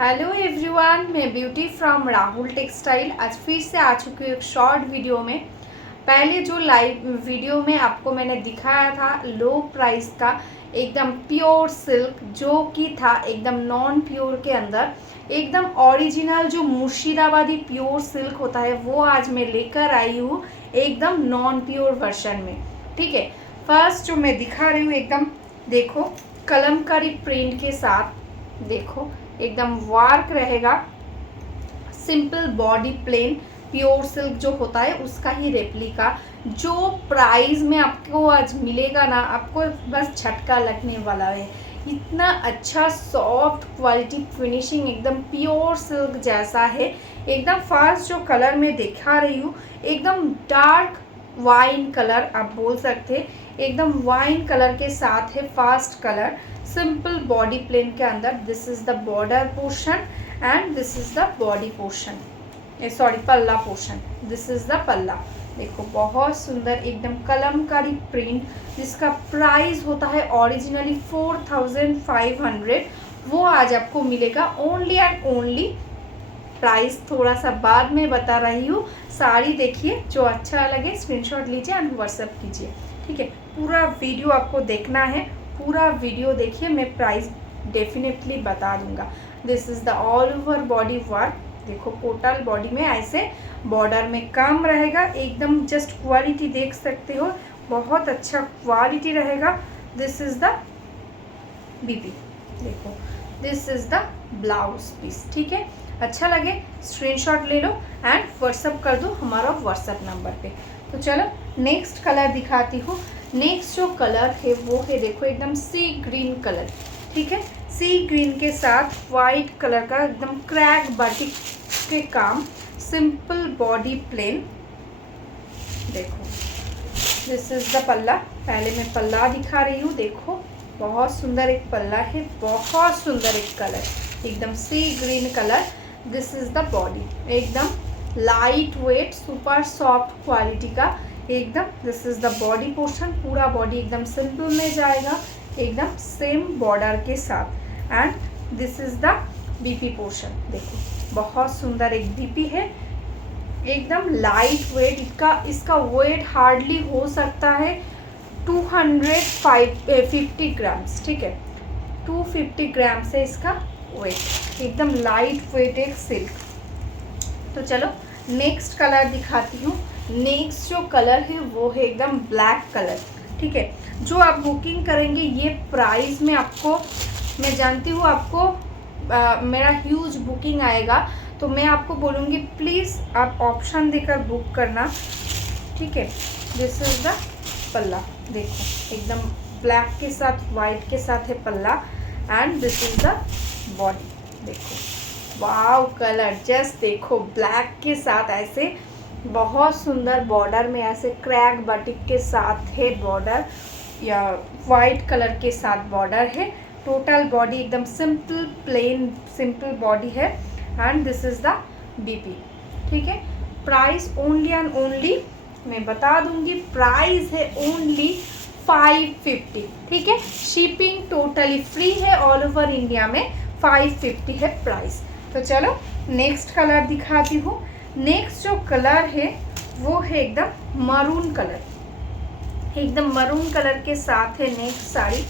Hello everyone, मैं beauty from Rahul textile आज फिर से आ चुकी हूँ एक शॉर्ट वीडियो में। पहले जो लाइव वीडियो में आपको मैंने दिखाया था लो प्राइस का एकदम प्योर सिल्क जो कि था एकदम नॉन प्योर के अंदर एकदम ओरिजिनल जो मुर्शिदाबादी प्योर सिल्क होता है वो आज मैं लेकर आई हूँ एकदम नॉन प्योर वर्जन में। ठीक है, फर्स्ट जो मैं दिखा रही हूँ एकदम देखो कलमकारी प्रिंट के साथ, देखो एकदम वार्क रहेगा, simple body plain pure silk जो होता है उसका ही रेप्लिका। जो प्राइस में आपको आज मिलेगा ना, आपको बस झटका लगने वाला है। इतना अच्छा सॉफ्ट क्वालिटी फिनिशिंग एकदम प्योर सिल्क जैसा है। एकदम फर्स्ट जो कलर में दिखा रही हूँ एकदम डार्क वाइन कलर आप बोल सकते हैं, एकदम वाइन कलर के साथ है fast colour, simple body plain के अंदर। This is the border portion and this is the body portion, sorry palla portion, this is the palla. देखो बहुत सुंदर एकदम कलमकारी प्रिंट जिसका प्राइस होता है ओरिजिनली 4500, वो आज आपको मिलेगा ओनली एंड ओनली। प्राइस थोड़ा सा बाद में बता रही हूँ। साड़ी देखिए, जो अच्छा लगे स्क्रीनशॉट लीजिए एंड व्हाट्सएप कीजिए। ठीक है, पूरा वीडियो आपको देखना है, पूरा वीडियो देखिए, मैं प्राइस डेफिनेटली बता दूंगा। This is the all over body work. देखो टोटल बॉडी में ऐसे बॉर्डर में काम रहेगा, एकदम जस्ट क्वालिटी देख सकते हो, बहुत अच्छा क्वालिटी रहेगा। दिस इज़ द बीपी, देखो this is the blouse piece. ठीक है, अच्छा लगे स्क्रीनशॉट ले लो एंड व्हाट्सअप कर दो हमारा व्हाट्सअप नंबर पे। तो चलो नेक्स्ट कलर दिखाती हूँ। नेक्स्ट जो कलर है वो है देखो एकदम सी ग्रीन कलर। ठीक है, सी ग्रीन के साथ वाइट कलर का एकदम क्रैक बाटिक के काम, सिंपल बॉडी प्लेन। देखो दिस इज द पल्ला, पहले मैं पल्ला दिखा रही हूँ। देखो बहुत सुंदर एक पल्ला है, बहुत सुंदर एक कलर एकदम सी green colour. This is the body, एकदम light weight super soft quality का एकदम। This is the body portion, पूरा बॉडी एकदम सिंपल में जाएगा एकदम सेम बॉर्डर के साथ। And this is the BP portion. देखो बहुत सुंदर एक बीपी है, एकदम लाइट वेट। इसका वेट हार्डली हो सकता है 250 ग्राम्स। ठीक है, 250 ग्राम से इसका वेट, एकदम लाइट वेट एक सिल्क। तो चलो नेक्स्ट कलर दिखाती हूँ। नेक्स्ट जो कलर है वो है एकदम ब्लैक कलर। ठीक है, जो आप बुकिंग करेंगे ये प्राइस में आपको, मैं जानती हूँ आपको मेरा ह्यूज बुकिंग आएगा, तो मैं आपको बोलूँगी प्लीज़ आप ऑप्शन देकर बुक करना। ठीक है, दिस इज़ द पल्ला। देखो एकदम ब्लैक के साथ वाइट के साथ है पल्ला and this is the body. देखो वाव कलर, जस्ट देखो ब्लैक के साथ ऐसे बहुत सुंदर बॉर्डर में ऐसे क्रैक बटिक के साथ है बॉर्डर, या वाइट कलर के साथ बॉर्डर है। टोटल बॉडी एकदम सिंपल प्लेन सिंपल बॉडी है and this is the BP. ठीक है, प्राइस ओनली एंड ओनली मैं बता दूंगी, प्राइस है ओनली 550। ठीक है, शिपिंग टोटली फ्री है ऑल ओवर इंडिया में, 550 है प्राइस। तो चलो नेक्स्ट कलर दिखाती हूँ। नेक्स्ट जो कलर है वो है एकदम मरून कलर, एकदम मरून कलर के साथ है नेक्स्ट साड़ी।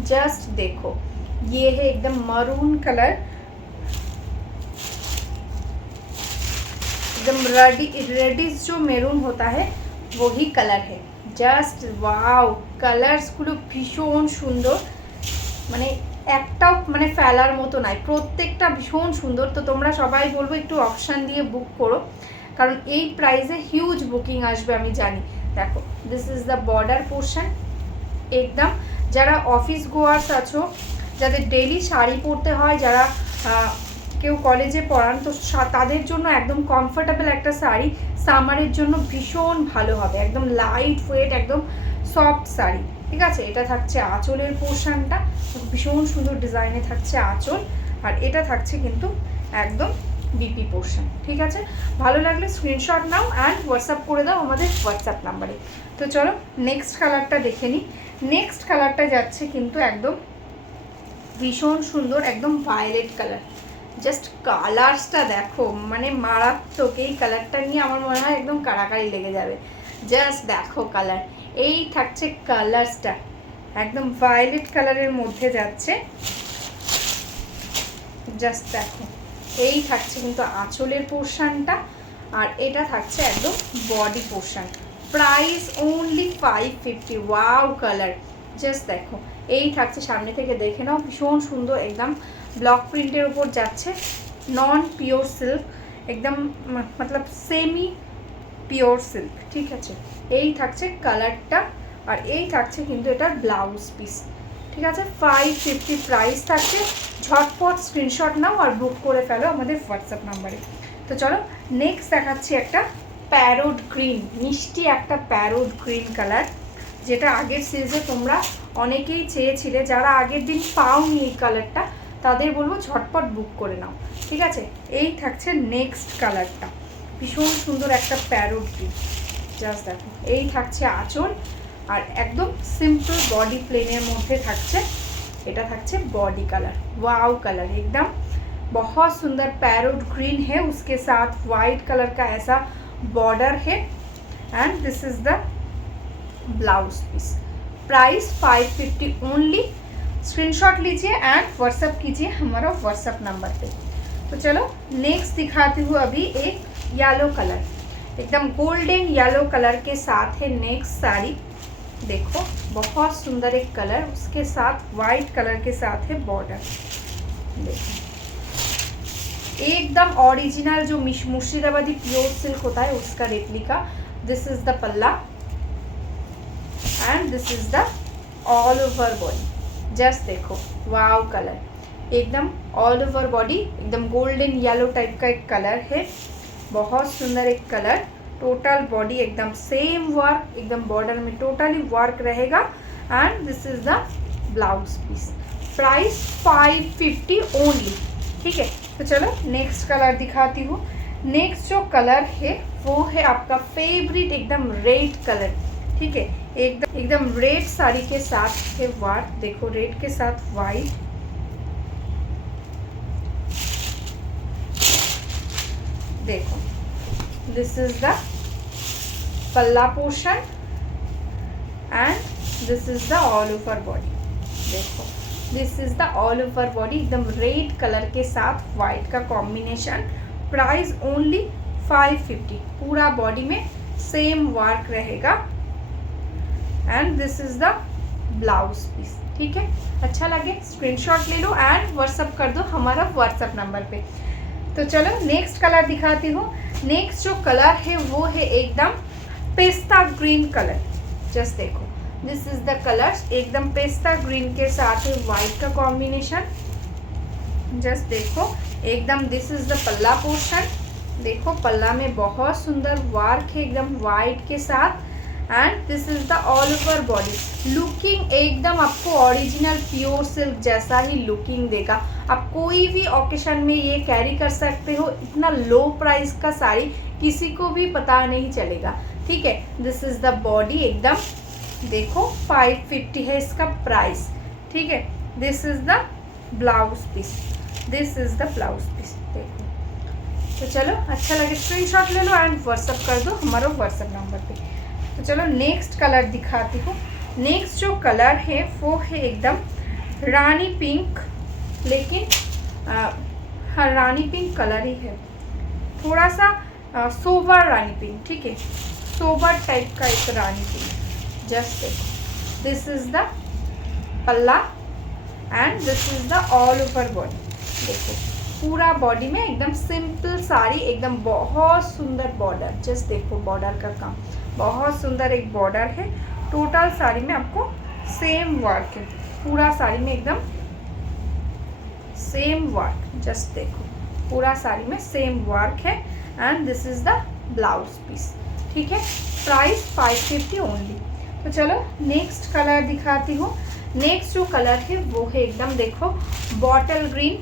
जस्ट देखो ये है एकदम मरून कलर, एकदम रेडिश जो मेरून होता है वही कलर है। জাস্ট ওয়াও, কালার্সগুলো ভীষণ সুন্দর, মানে একটাও মানে ফেলার মতো নাই, প্রত্যেকটা ভীষণ সুন্দর। তো তোমরা সবাই বলবো একটু অপশান দিয়ে বুক করো, কারণ এই প্রাইসে হিউজ বুকিং আসবে আমি জানি। দেখো this is the border portion. একদম যারা অফিস গোয়ার্স আছো, যাদের ডেইলি শাড়ি পরতে হয়, যারা কেউ কলেজে পড়ান, তো তাদের জন্য একদম কমফোর্টেবল একটা শাড়ি, সামারের জন্য ভীষণ ভালো হবে। একদম লাইট ওয়েট একদম সফট শাড়ি। ঠিক আছে, এটা থাকছে আঁচলের পোর্শনটা, ভীষণ সুন্দর ডিজাইনে থাকছে আঁচল, আর এটা থাকছে কিন্তু একদম বিপি পোর্শন। ঠিক আছে, ভালো লাগলে স্ক্রিনশট নাও অ্যান্ড হোয়াটসঅ্যাপ করে দাও আমাদের হোয়াটসঅ্যাপ নাম্বারে। তো চলো নেক্সট কালারটা দেখে নিই। নেক্সট কালারটা যাচ্ছে কিন্তু একদম ভীষণ সুন্দর, একদম ভায়োলেট কালার। জাস্ট কালার্সটা দেখো, মানে মারাত্মক। এই কালারটা নিয়ে আমার মনে হয় একদম কাড়াকাড়ি লেগে যাবে। জাস্ট দেখো কালার, এই থাকছে কালার্সটা, একদম ভায়োলেট কালারের মধ্যে যাচ্ছে। জাস্ট দেখো, এই থাকছে কিন্তু আঁচলের পোর্শনটা, আর এটা থাকছে একদম body portion. Price only 550। Wow colour, just দেখো। এই থাকছে, সামনে থেকে দেখে নাও, ভীষণ সুন্দর একদম ব্লক প্রিন্টের উপর যাচ্ছে, নন পিওর সিল্ক, একদম মতলব সেমি পিওর সিল্ক, ঠিক আছে। এই থাকছে কালারটা, আর এই থাকছে কিন্তু এটার ব্লাউজ পিস, ঠিক আছে। 550 প্রাইস থাকছে। ঝটপট স্ক্রিনশট নাও আর বুক করে ফেলো আমাদের হোয়াটসঅ্যাপ নাম্বারে। তো চলো নেক্সট দেখাচ্ছি একটা প্যারোট গ্রিন, মিষ্টি একটা প্যারোট গ্রিন কালার, যেটা আগের সিরিজে তোমরা অনেকেই চেয়েছিলে। যারা আগের দিন পাওনি এই কালারটা, তাদের বলবো ঝটপট বুক করে নাও, ঠিক আছে। এই থাকছে নেক্সট কালারটা, ভীষণ সুন্দর একটা প্যারোট গ্রিন। জাস্ট দেখো, এই থাকছে আঁচল, আর একদম সিম্পল बॉडी प्लेনের মধ্যে থাকছে। এটা থাকছে बॉडी कलर। वाओ कलर एकदम बहुत सुंदर पैरोट ग्रीन है, उसके साथ वाइट कलर का ऐसा बॉर्डर है, and this is the blouse piece. Price 550 only. Screenshot लीजिए एंड व्हाट्सअप कीजिए हमारा व्हाट्सअप नंबर पे। तो चलो नेक्स्ट दिखाती हूँ अभी एक येलो कलर, एकदम गोल्डन येलो कलर के साथ है नेक्स्ट साड़ी। देखो बहुत सुंदर एक कलर, उसके साथ वाइट कलर के साथ है बॉर्डर। देखो एकदम ओरिजिनल जो मुर्शिदाबादी प्योर सिल्क होता है उसका replica. This is the palla and this is the all over body. Just देखो वाव कलर, एकदम ऑल ओवर बॉडी, एकदम गोल्डन येलो टाइप का एक कलर है, बहुत सुंदर एक कलर। टोटल बॉडी एकदम सेम वर्क, एकदम बॉर्डर में टोटली वर्क रहेगा, and this is the blouse piece. Price 550 only, ठीक है। तो चलो नेक्स्ट कलर दिखाती हूँ। नेक्स्ट जो कलर है वो है आपका फेवरेट एकदम रेड कलर, ठीक है। एकदम रेड साड़ी के साथ है वर्क। देखो रेड के साथ वाइट, देखो this is the palla portion and this is the all over body. देखो this is the all over body, एकदम रेड कलर के साथ वाइट का कॉम्बिनेशन। Price only 550। पूरा बॉडी में सेम वर्क रहेगा, and this is the blouse piece, ठीक है। अच्छा लगे स्क्रीनशॉट ले लो एंड व्हाट्सअप कर दो हमारा व्हाट्सअप नंबर पे। तो चलो नेक्स्ट कलर दिखाती हूँ। नेक्स्ट जो कलर है वो है एकदम पेस्ता ग्रीन कलर। जस्ट देखो दिस इज द कलर, एकदम पेस्ता ग्रीन के साथ है वाइट का कॉम्बिनेशन। जस्ट देखो एकदम this is the palla portion. देखो पल्ला में बहुत सुंदर वर्क है एकदम वाइट के साथ, and this is the all over body. Looking एकदम आपको ओरिजिनल प्योर सिल्क जैसा ही लुकिंग देगा। आप कोई भी ओकेशन में ये कैरी कर सकते हो। इतना लो प्राइस का साड़ी किसी को भी पता नहीं चलेगा, ठीक है। दिस इज द बॉडी, एकदम देखो 550 है इसका प्राइस, ठीक है। This is the blouse piece, this is the blouse piece. देखो तो चलो अच्छा लगे स्क्रीनशॉट ले लो एंड व्हाट्सअप कर दो हमारे व्हाट्सअप नंबर पे। तो चलो नेक्स्ट कलर दिखाती हूँ। नेक्स्ट जो कलर है वो है एकदम रानी पिंक, लेकिन हाँ रानी पिंक कलर ही है, थोड़ा सा सोबर रानी पिंक, ठीक है। सोबर टाइप का एक रानी पिंक। जस्ट देखो this is the palla and this is the all over body. देखो पूरा बॉडी में एकदम सिंपल साड़ी, एकदम बहुत सुंदर बॉर्डर। जस्ट देखो बॉर्डर का काम, बहुत सुंदर एक बॉर्डर है। टोटल साड़ी में आपको सेम वर्क है, पूरा साड़ी में एकदम सेम वर्क। जस्ट देखो पूरा साड़ी में सेम वर्क है, and this is the blouse piece, ठीक है। Price 550 only. तो चलो नेक्स्ट कलर दिखाती हूँ। नेक्स्ट जो कलर है वो है एकदम देखो बॉटल ग्रीन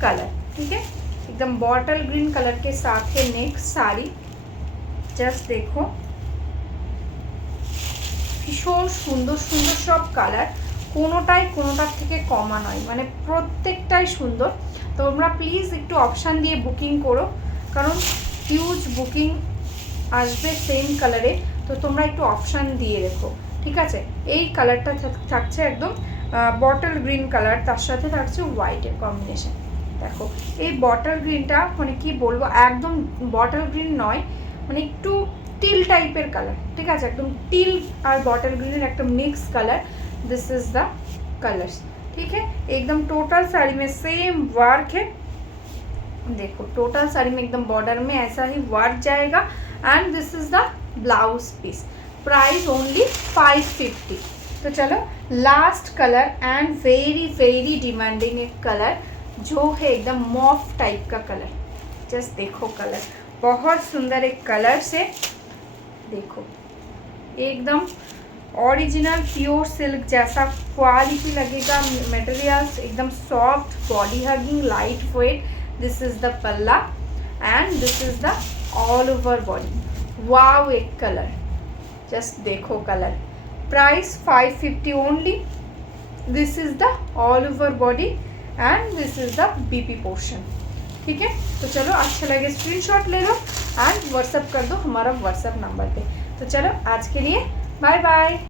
कलर, ठीक है। एकदम बॉटल ग्रीन कलर के साथ है नेक्स्ट साड़ी। जस्ट देखो ভীষণ সুন্দর সুন্দর সব কালার, কোনোটাই কোনোটার থেকে কমা নয়, মানে প্রত্যেকটাই সুন্দর। তোমরা প্লিজ একটু অপশান দিয়ে বুকিং করো, কারণ হিউজ বুকিং আসবে সেম কালারে, তো তোমরা একটু অপশান দিয়ে রেখো, ঠিক আছে। এই কালারটা থাকছে একদম বটল গ্রিন কালার, তার সাথে থাকছে হোয়াইটের কম্বিনেশন। দেখো এই বটল গ্রিনটা মানে কি বলবো, একদম বটল গ্রিন নয়, মানে একটু টিল টাইপের কালার, ঠিক আছে, একদম টিल और बॉटल ग्रीन একটা mix colour. This is the colours, ठीक है। एकदम टोटल साड़ी में सेम वर्क है, देखो टोटल साड़ी में एकदम बॉर्डर में ऐसा ही वर्क जाएगा। And this is the blouse piece, price only 550। तो चलो last colour and very very demanding एक कलर जो है एकदम मॉफ टाइप का कलर। जस्ट देखो कलर बहुत सुंदर एक कलर से, देखो एकदम ओरिजिनल प्योर सिल्क जैसा क्वालिटी लगेगा, मटेरियल्स एकदम soft, body hugging, light weight. This is the palla and this is the all over body. Wow एक कलर, जस्ट देखो colour, price 550 only. This is the all over body and this is the BP portion, ठीक है। तो चलो अच्छा लगे screenshot ले लो and WhatsApp कर दो हमारा व्हाट्सअप नंबर पे। तो चलो आज के लिए बाय बाय।